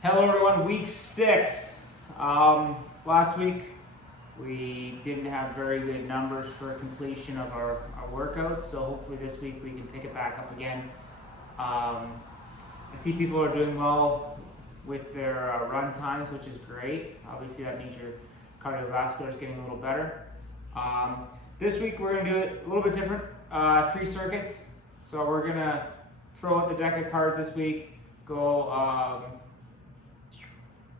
Hello everyone, week 6. Last week we didn't have very good numbers for completion of our workouts, so hopefully this week we can pick it back up again. I see people are doing well with their run times, which is great. Obviously that means your cardiovascular is getting a little better. This week we're going to do it a little bit different, 3 circuits. So we're going to throw out the deck of cards this week, go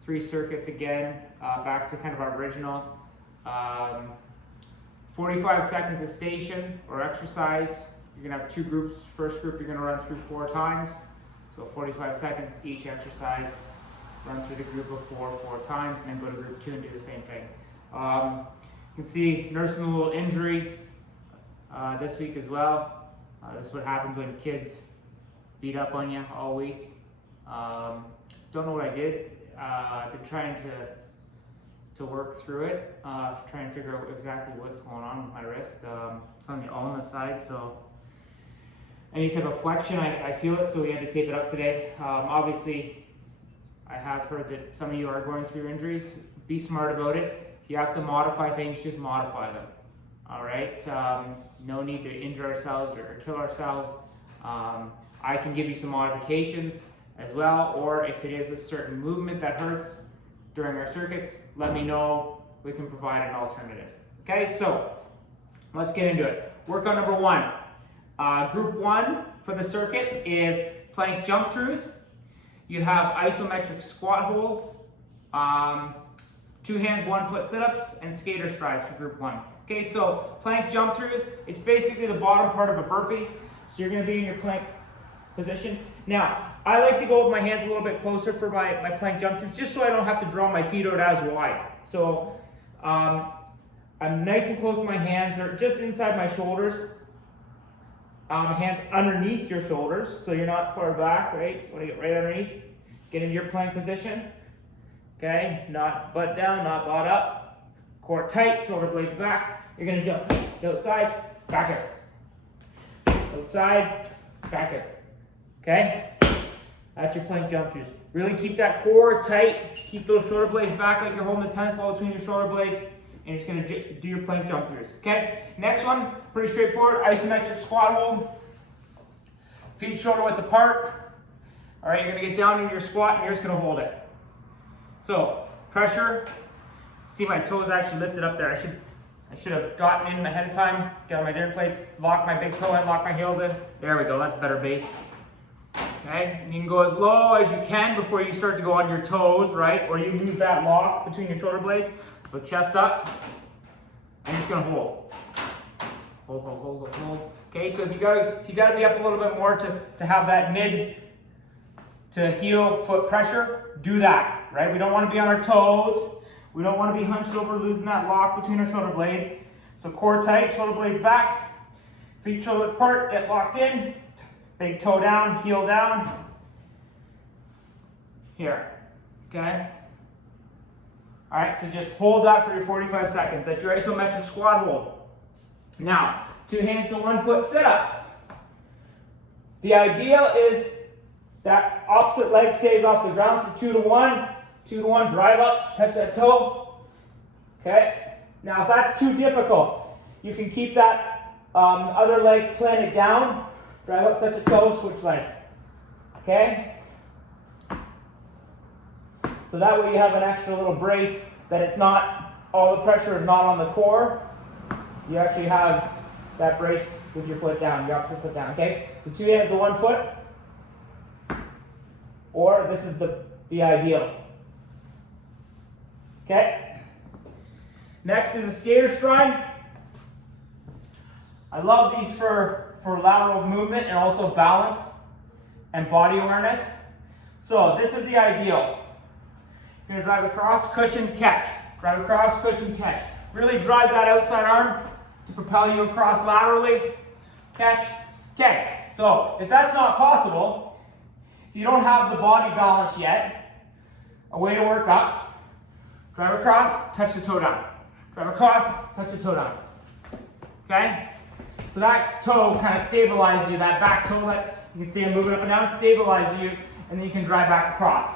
3 circuits again, back to kind of our original. 45 seconds of station or exercise. You're gonna have 2 groups. First group you're gonna run through 4 times. So 45 seconds each exercise. Run through the group of 4 times, and then go to group 2 and do the same thing. You can see nursing a little injury this week as well. This is what happens when kids beat up on you all week. Don't know what I did. I've been trying to work through it, try and figure out exactly what's going on with my wrist. It's on the ulnar side, so any type of flexion, I feel it, so we had to tape it up today. Obviously, I have heard that some of you are going through injuries. Be smart about it. If you have to modify things, just modify them. All right? No need to injure ourselves or kill ourselves. I can give you some modifications as well, or if it is a certain movement that hurts during our circuits, let me know. We can provide an alternative. Okay, so let's get into it. Workout number 1. Group 1 for the circuit is plank jump throughs. You have isometric squat holds, 2 hands, 1 foot sit-ups, and skater strides for group 1. Okay, so plank jump throughs, it's basically the bottom part of a burpee. So you're gonna be in your plank position. Now, I like to go with my hands a little bit closer for my plank jump throughs, just so I don't have to draw my feet out as wide. So I'm nice and close with my hands. They're just inside my shoulders. Hands underneath your shoulders, so you're not far back, right? You want to get right underneath. Get into your plank position. Okay, not butt down, not butt up. Core tight, shoulder blades back. You're gonna jump outside, back it. Outside, back it. Okay? That's your plank jump throughs. Really keep that core tight. Keep those shoulder blades back like you're holding a tennis ball between your shoulder blades. And you're just going to do your plank jump throughs. Okay? Next one, pretty straightforward. Isometric squat hold. Feet shoulder width apart. All right, you're going to get down in your squat and you're just going to hold it. So, pressure. See my toes actually lifted up there. I should have gotten in ahead of time. Get on my dinner plates. Lock my big toe in, lock my heels in. There we go. That's better base. Okay, and you can go as low as you can before you start to go on your toes, right? Or you lose that lock between your shoulder blades. So chest up, and you're just gonna hold. Hold. Okay, so if you gotta be up a little bit more to have that mid to heel foot pressure, do that, right? We don't wanna be on our toes. We don't wanna be hunched over, losing that lock between our shoulder blades. So core tight, shoulder blades back, feet shoulder apart, get locked in. Big toe down, heel down. Here, okay? All right, so just hold that for your 45 seconds. That's your isometric squat hold. Now, 2 hands to 1 foot sit-ups. The ideal is that opposite leg stays off the ground, so 2 to 1. 2 to 1, drive up, touch that toe. Okay? Now, if that's too difficult, you can keep that other leg planted down. Drive up, touch the toe, switch legs. Okay? So that way you have an extra little brace that it's not, all the pressure is not on the core. You actually have that brace with your foot down, your opposite foot down, okay? So 2 hands to 1 foot. Or this is the ideal. Okay? Next is a skater stride. I love these for lateral movement and also balance and body awareness. So this is the ideal. You're gonna drive across, cushion, catch. Drive across, cushion, catch. Really drive that outside arm to propel you across laterally. Catch. Okay, so if that's not possible, if you don't have the body balance yet, a way to work up, drive across, touch the toe down. Drive across, touch the toe down. Okay? So that toe kind of stabilizes you, that back toe that you can see I'm moving up and down, stabilizes you, and then you can drive back across.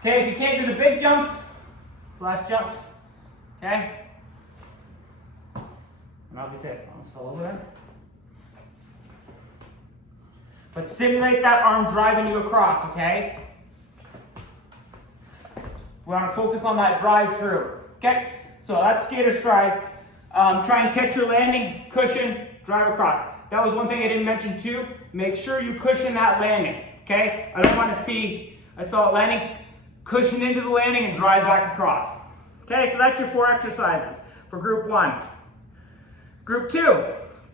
Okay, if you can't do the big jumps, last jump. Okay? And obviously I almost fell over there. But simulate that arm driving you across, okay? We want to focus on that drive through. Okay? So that's skater strides. Try and catch your landing, cushion, drive across. That was one thing I didn't mention too. Make sure you cushion that landing. Okay? I don't want to see, I saw it landing, cushion into the landing and drive back across. Okay, so that's your 4 exercises for group 1. Group 2,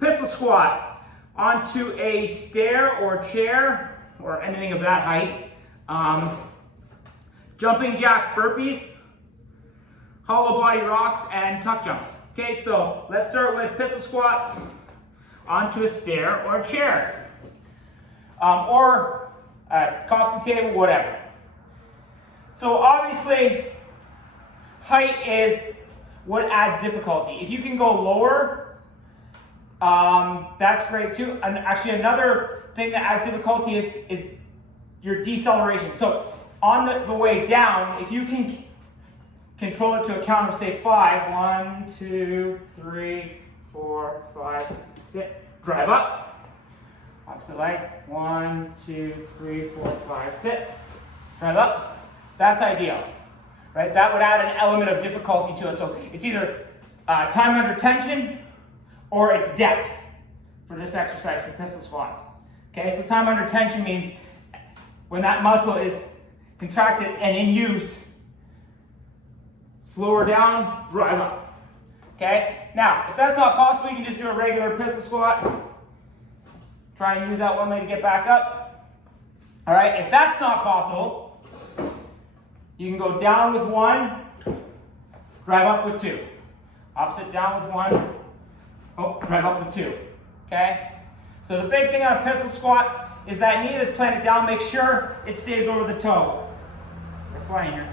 pistol squat onto a stair or chair or anything of that height. Jumping jack burpees, hollow body rocks, and tuck jumps. Okay, so let's start with pistol squats onto a stair or a chair. Or a coffee table, whatever. So obviously, height is what adds difficulty. If you can go lower, that's great too. And actually another thing that adds difficulty is your deceleration. So on the way down, if you can control it to a count of say 5, 1, 2, 3, 4, 5, 6, drive up. Opposite leg, 1, 2, 3, 4, 5, sit, drive up. That's ideal, right? That would add an element of difficulty to it. So it's either time under tension or it's depth for this exercise for pistol squats. Okay, so time under tension means when that muscle is contracted and in use, slow her down, drive up. Okay, now if that's not possible, you can just do a regular pistol squat. Try and use that one leg to get back up. All right, if that's not possible, you can go down with 1, drive up with 2. Opposite, down with 1, drive up with 2. Okay? So the big thing on a pistol squat is that knee that's planted down, make sure it stays over the toe. We're flying here.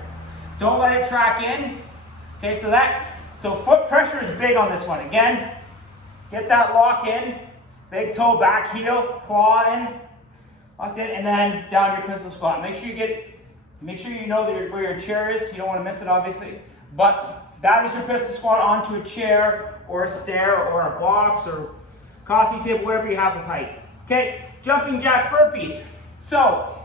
Don't let it track in. Okay, so foot pressure is big on this one. Again, get that lock in. Big toe, back heel, claw in, locked in, and then down your pistol squat. Make sure you know where your chair is. You don't want to miss it, obviously. But that is your pistol squat onto a chair or a stair or a box or coffee table, wherever you have of height. Okay, jumping jack burpees. So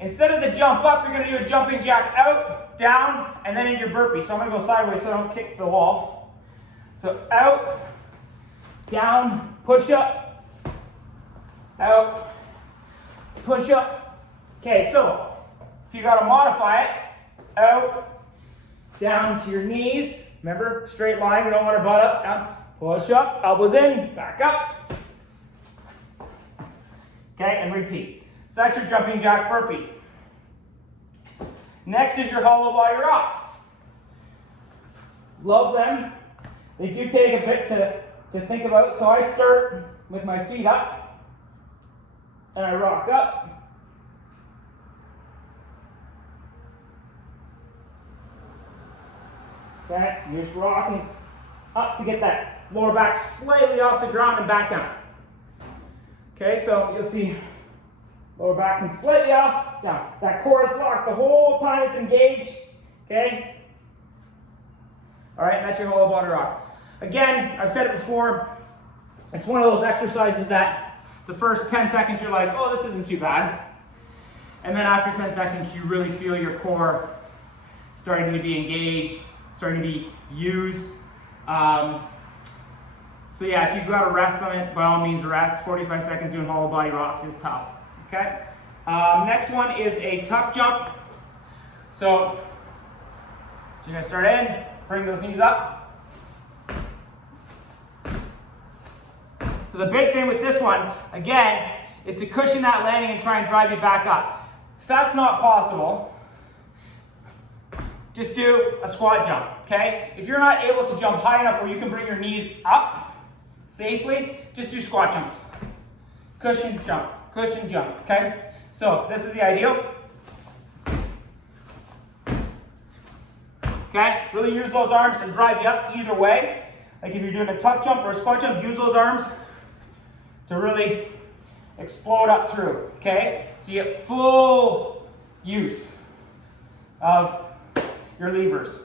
instead of the jump up, you're going to do a jumping jack out, down, and then in your burpee. So I'm going to go sideways so I don't kick the wall. So out, down, push up. Out, push up. Okay, so if you got to modify it, out, down to your knees. Remember, straight line, we don't want our butt up, down, push up, elbows in, back up. Okay, and repeat. So that's your jumping jack burpee. Next is your hollow body rocks. Love them. They do take a bit to think about, so I start with my feet up. And I rock up. Okay, and you're just rocking up to get that lower back slightly off the ground and back down. Okay, so you'll see lower back comes slightly off, down. That core is locked the whole time it's engaged. Okay? All right, and that's your hollow body rock. Again, I've said it before, it's one of those exercises that the first 10 seconds you're like, oh, this isn't too bad. And then after 10 seconds, you really feel your core starting to be engaged, starting to be used. So yeah, if you've got to rest on it, by all means rest. 45 seconds doing hollow body rocks is tough, okay? Next one is a tuck jump. So you're gonna start in, bring those knees up. So the big thing with this one, again, is to cushion that landing and try and drive you back up. If that's not possible, just do a squat jump, okay? If you're not able to jump high enough where you can bring your knees up safely, just do squat jumps. Cushion jump, okay? So this is the ideal. Okay, really use those arms to drive you up either way. Like if you're doing a tuck jump or a squat jump, use those arms to really explode up through, okay? So you get full use. of your levers.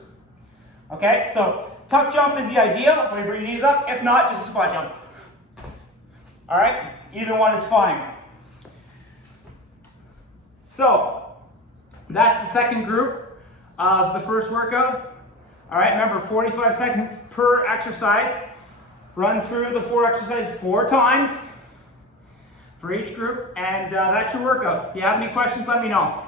Okay, so tuck jump is the ideal when you bring your knees up. If not, just a squat jump. All right, either one is fine. So that's the second group of the first workout. All right, remember 45 seconds per exercise. Run through the 4 exercises 4 times for each group, and that's your workout. If you have any questions, let me know.